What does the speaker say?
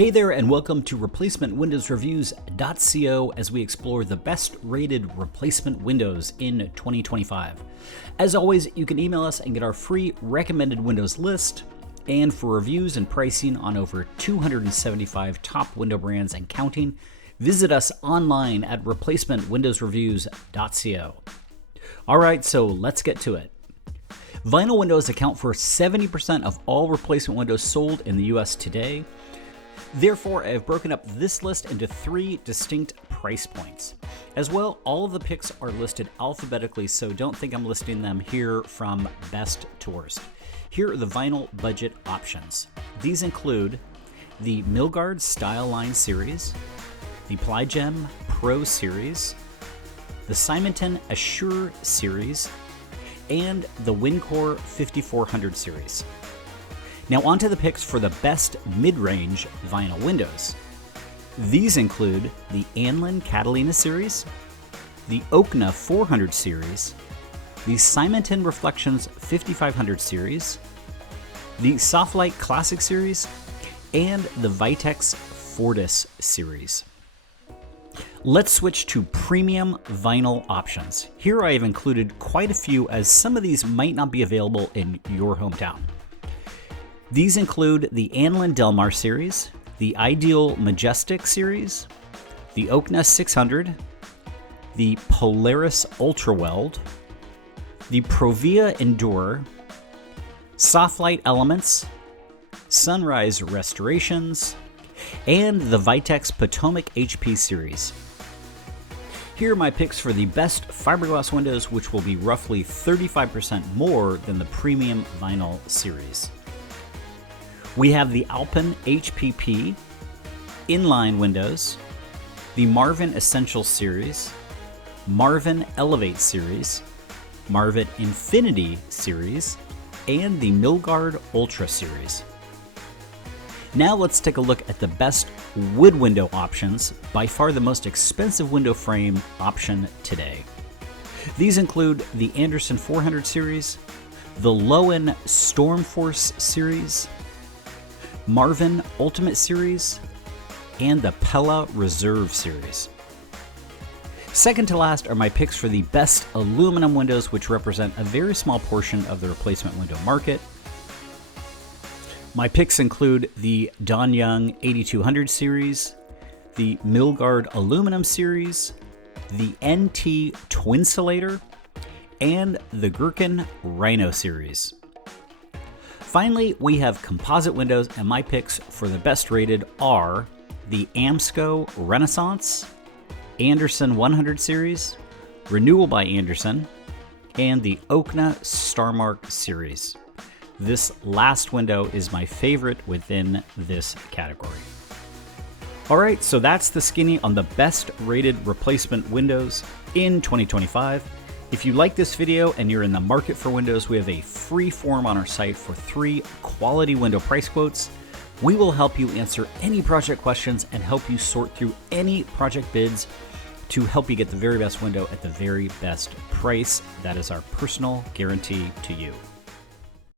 Hey there, and welcome to replacementwindowsreviews.co as we explore the best rated replacement windows in 2025. As always, you can email us and get our free recommended windows list. And for reviews and pricing on over 275 top window brands and counting, visit us online at replacementwindowsreviews.co. All right, so let's get to it. Vinyl windows account for 70% of all replacement windows sold in the US today. Therefore, I have broken up this list into 3 distinct price points. As well, all of the picks are listed alphabetically, so don't think I'm listing them here from best to worst. Here are the vinyl budget options. These include the Milgard Style Line Series, the Plygem Pro Series, the Simonton Assure Series, and the Wincor 5400 Series. Now onto the picks for the best mid-range vinyl windows. These include the Anlin Catalina Series, the Okna 400 Series, the Simonton Reflections 5500 Series, the Softlight Classic Series, and the Vitex Fortis Series. Let's switch to premium vinyl options. Here I have included quite a few, as some of these might not be available in your hometown. These include the Anlin Delmar Series, the Ideal Majestic Series, the Okna 600, the Polaris Ultra Weld, the Provia Endure, Softlight Elements, Sunrise Restorations, and the Vitex Potomac HP Series. Here are my picks for the best fiberglass windows, which will be roughly 35% more than the premium vinyl series. We have the Alpen HPP inline windows, the Marvin Essential Series, Marvin Elevate Series, Marvin Infinity Series, and the Milgard Ultra Series. Now let's take a look at the best wood window options, by far the most expensive window frame option today. These include the Anderson 400 Series, the Lowen Stormforce Series, Marvin Ultimate Series, and the Pella Reserve Series. Second to last are my picks for the best aluminum windows, which represent a very small portion of the replacement window market. My picks include the Don Young 8200 Series, the Milgard Aluminum Series, the NT Twinsulator, and the Gherkin Rhino Series. Finally, we have composite windows, and my picks for the best rated are the Amsco Renaissance, Anderson 100 Series, Renewal by Anderson, and the Okna Starmark Series. This last window is my favorite within this category. All right, so that's the skinny on the best rated replacement windows in 2025. If you like this video and you're in the market for windows, we have a free form on our site for 3 quality window price quotes. We will help you answer any project questions and help you sort through any project bids to help you get the very best window at the very best price. That is our personal guarantee to you.